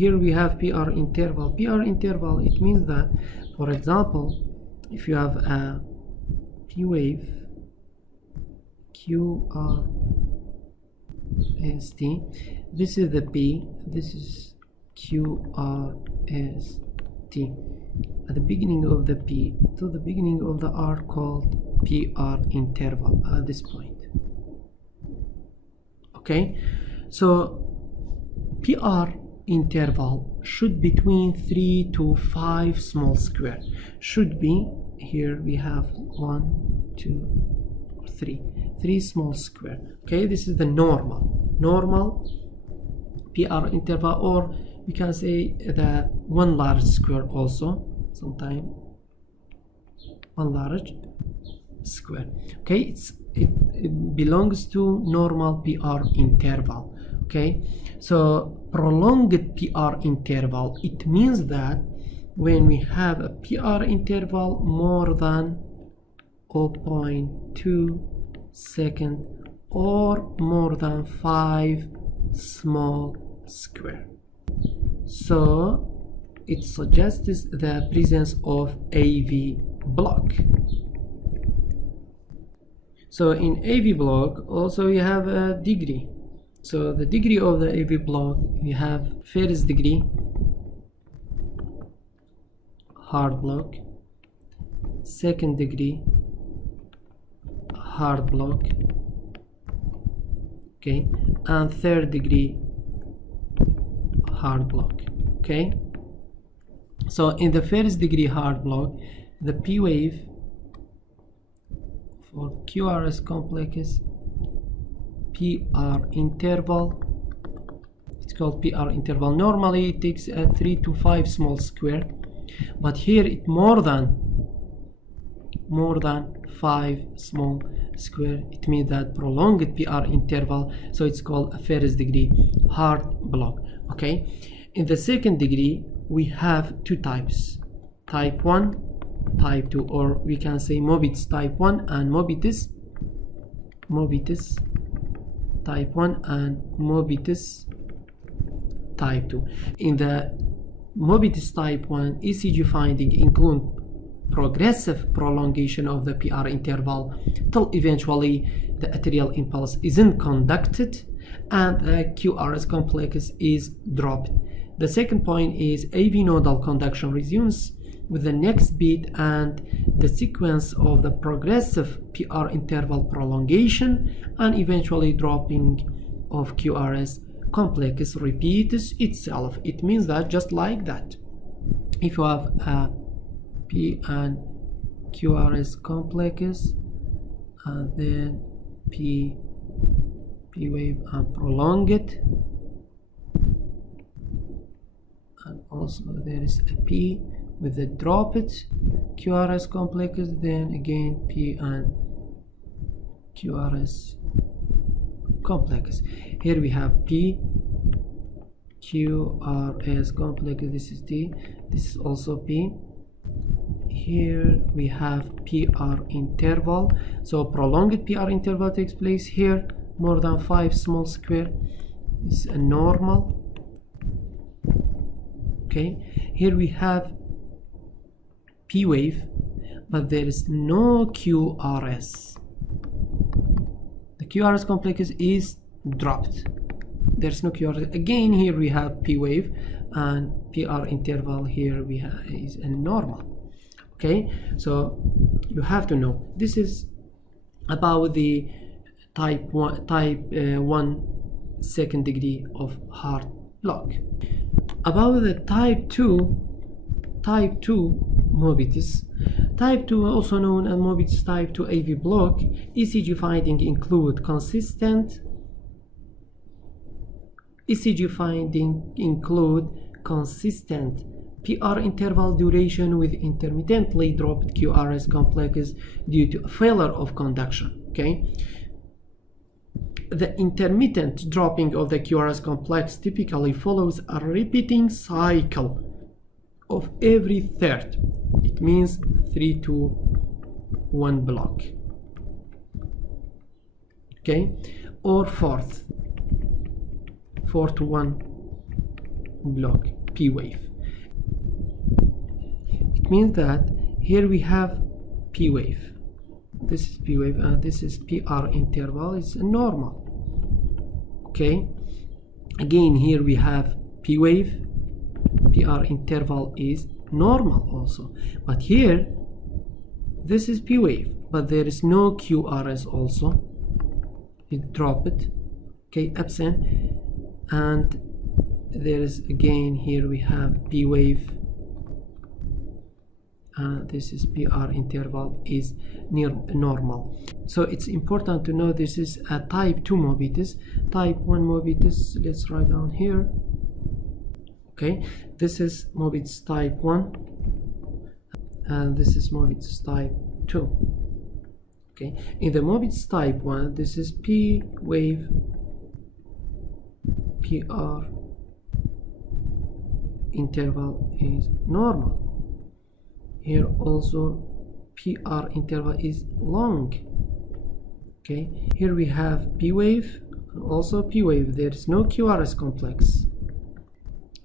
here we have PR interval. PR interval, it means that, for example, if you have a P wave QRST, this is the P, this is QRST, at the beginning of the P to the beginning of the R, called PR interval at this point. Okay, so PR interval should be between 3 to 5 small square. Should be, here we have 1, 2, 3 small square. Okay, this is the normal PR interval, or we can say the 1 large square also, sometimes 1 large square. Okay, it belongs to normal PR interval. Okay, so prolonged PR interval, it means that when we have a PR interval more than 0.2 second or more than 5 small square, so it suggests the presence of AV block. So in AV block also we have a degree. So the degree of the AV block, we have first degree hard block, second degree hard block, okay, and third degree hard block. Okay, so in the first degree hard block, the P wave for QRS complex PR interval, it's called PR interval. Normally it takes 3 to 5 small square, but here it more than 5 small square. It means that prolonged PR interval, so it's called a first degree hard block. Okay, in the second degree we have 2 types, type 1, type 2, or we can say Mobitus type 1 and Mobitus type 1 and Mobitus type 2. In the Mobitus type 1, ECG finding include progressive prolongation of the PR interval till eventually the atrial impulse isn't conducted and the QRS complex is dropped. The second point is AV nodal conduction resumes with the next beat, and the sequence of the progressive PR interval prolongation and eventually dropping of QRS complex repeats itself. It means that just like that, if you have a P and QRS complex and then P wave and prolong it, and also there is a P with the drop it QRS complex, then again P and QRS complex. Here we have P QRS complex, this is T, this is also P. Here we have PR interval, so prolonged PR interval takes place here, more than 5 small square. This is a normal. Okay, here we have P wave, but there is no QRS. The QRS complex is dropped. There's no QRS. Again, here we have P wave and PR interval. Here we have is a normal. Okay, so you have to know this is about the type 1 second degree of hard block. About the type 2 Mobitus. Type 2, also known as Mobitus type 2 AV block, ECG finding include consistent PR interval duration with intermittently dropped QRS complex due to failure of conduction. Okay, the intermittent dropping of the QRS complex typically follows a repeating cycle of every third. It means 3 to 1 block. Okay, or fourth to 1 block, P wave. It means that here we have P wave. This is P wave and this is PR interval is normal. Okay. Again, here we have P wave. PR interval is normal also. But here, this is P wave, but there is no QRS also. You drop it. Okay, absent. And there is again here we have P wave. This is PR interval is near normal. So it's important to know this is a type 2 Mobitus. Type 1 Mobitus, let's write down here. Okay, this is Mobitus type 1 and this is Mobitus type 2. Okay, in the Mobitus type 1, this is P wave, PR interval is normal. Here also PR interval is long. Okay, here we have P wave and also P wave. There is no QRS complex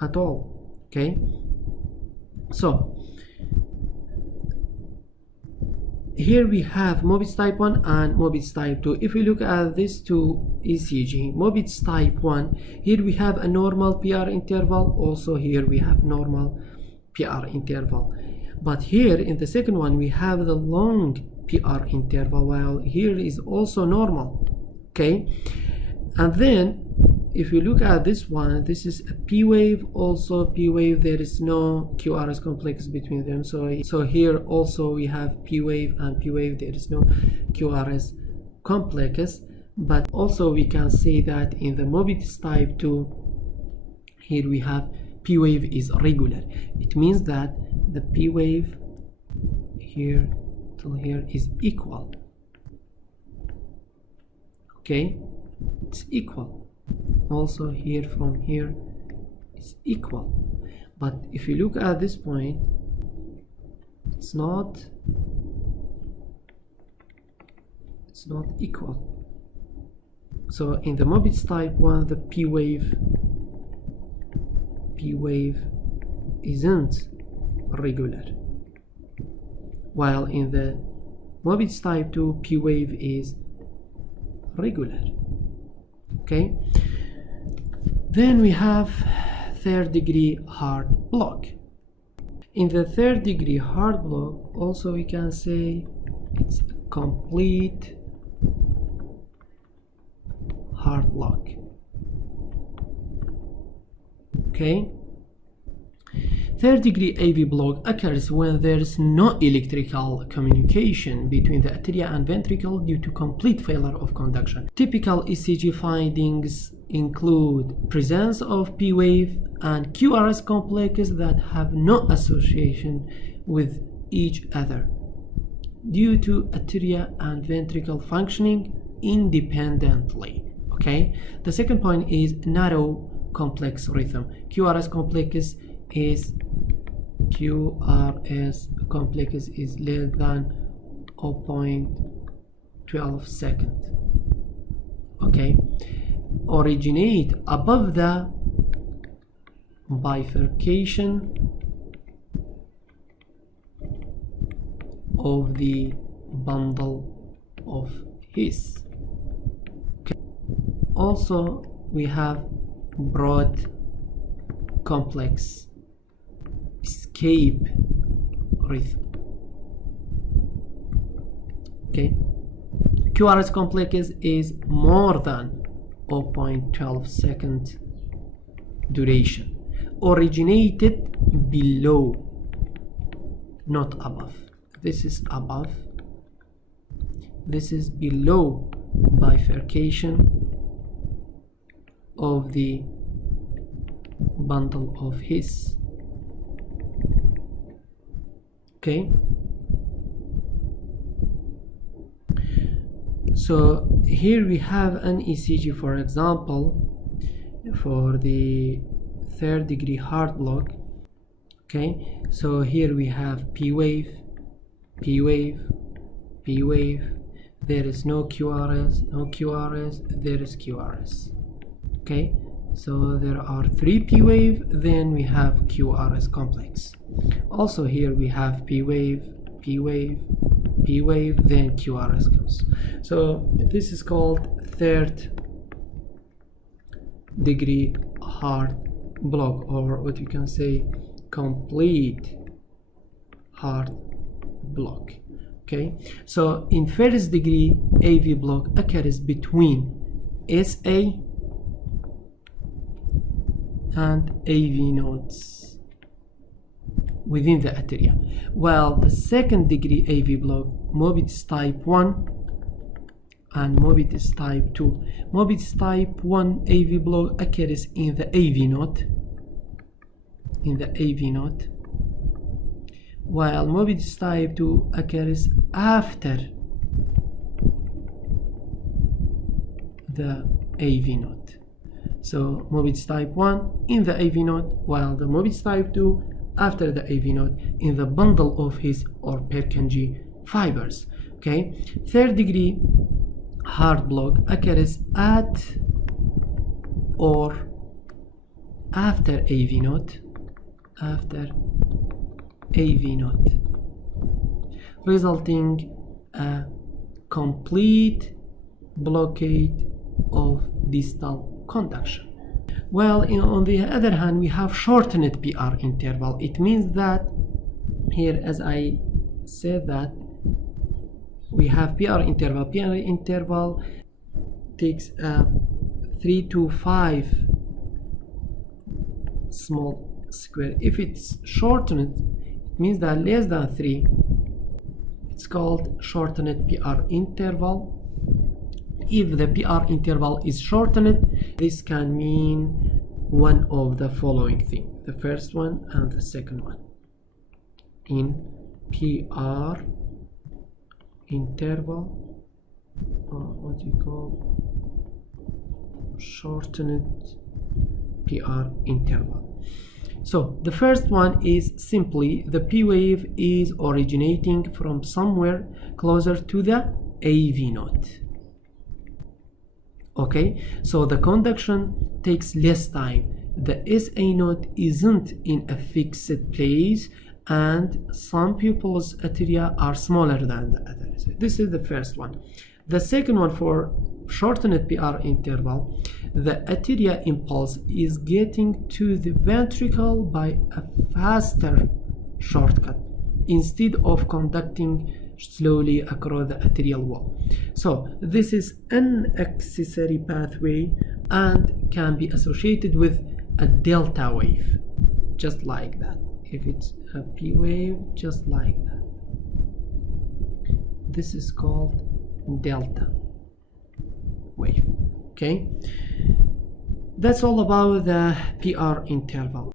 at all. Okay, so here we have Mobitus type 1 and Mobitus type 2. If we look at these two ECG, Mobitus type 1, here we have a normal PR interval, also here we have normal PR interval. But here in the second one we have the long PR interval, while here is also normal. Okay, and then if you look at this one, this is a P wave, also P wave, there is no QRS complex between them. So here also we have P wave and P wave, there is no QRS complex. But also we can say that in the Mobitus type 2, here we have P wave is regular. It means that the P wave here till here is equal. Okay, it's equal. Also here from here is equal. But if you look at this point, it's not equal. So in the Mobitus type 1, the P wave isn't regular, while in the Mobitus type 2, P wave is regular. Okay, then we have third degree heart block. In the third degree heart block, also we can say it's a complete heart block. Okay, third degree AV block occurs when there is no electrical communication between the atria and ventricle due to complete failure of conduction. Typical ECG findings include presence of P wave and QRS complexes that have no association with each other due to atria and ventricle functioning independently. Okay, the second point is narrow complex rhythm. QRS complex is less than 0.12 seconds. Okay, originate above the bifurcation of the bundle of His. Okay. Also we have broad complex escape rhythm. Okay, QRS complex is more than 0.12 second duration, originated below, not above. This is above, this is below bifurcation of the bundle of His. Okay, so here we have an ECG, for example, for the third degree heart block. Okay, so here we have P wave, P wave, P wave. There is no QRS, no QRS, there is QRS. Okay, So there are 3 P wave, then we have QRS complex. Also here we have P wave, P wave, P wave, then QRS comes. So this is called third degree heart block, or what you can say complete heart block. Okay, so in first degree AV block occurs between SA and AV nodes within the atria, while the second degree AV block, Mobitus Type 1 and Mobitus Type 2. Mobitus Type 1 AV block occurs in the AV node, while Mobitus Type 2 occurs after the AV node. So Mobitus Type 1 in the AV node, while the Mobitus Type 2 after the AV node in the bundle of His or Purkinje fibers. Okay, third degree heart block occurs at or after AV node, resulting a complete blockade of distal conduction. Well, on the other hand, we have shortened PR interval. It means that here, as I said, that we have PR interval. PR interval takes a 3 to 5 small square. If it's shortened, it means that less than 3. It's called shortened PR interval. If the PR interval is shortened, this can mean one of the following things: the first one and the second one. In PR interval, what you call shortened PR interval. So the first one is simply the P wave is originating from somewhere closer to the AV node. Okay, so the conduction takes less time. The SA node isn't in a fixed place, and some people's atria are smaller than the others. This is the first one. The second one, for shortened PR interval, the atria impulse is getting to the ventricle by a faster shortcut instead of conducting slowly across the arterial wall. So this is an accessory pathway and can be associated with a delta wave, just like that. If it's a P wave, just like that. This is called delta wave. Okay, that's all about the PR interval.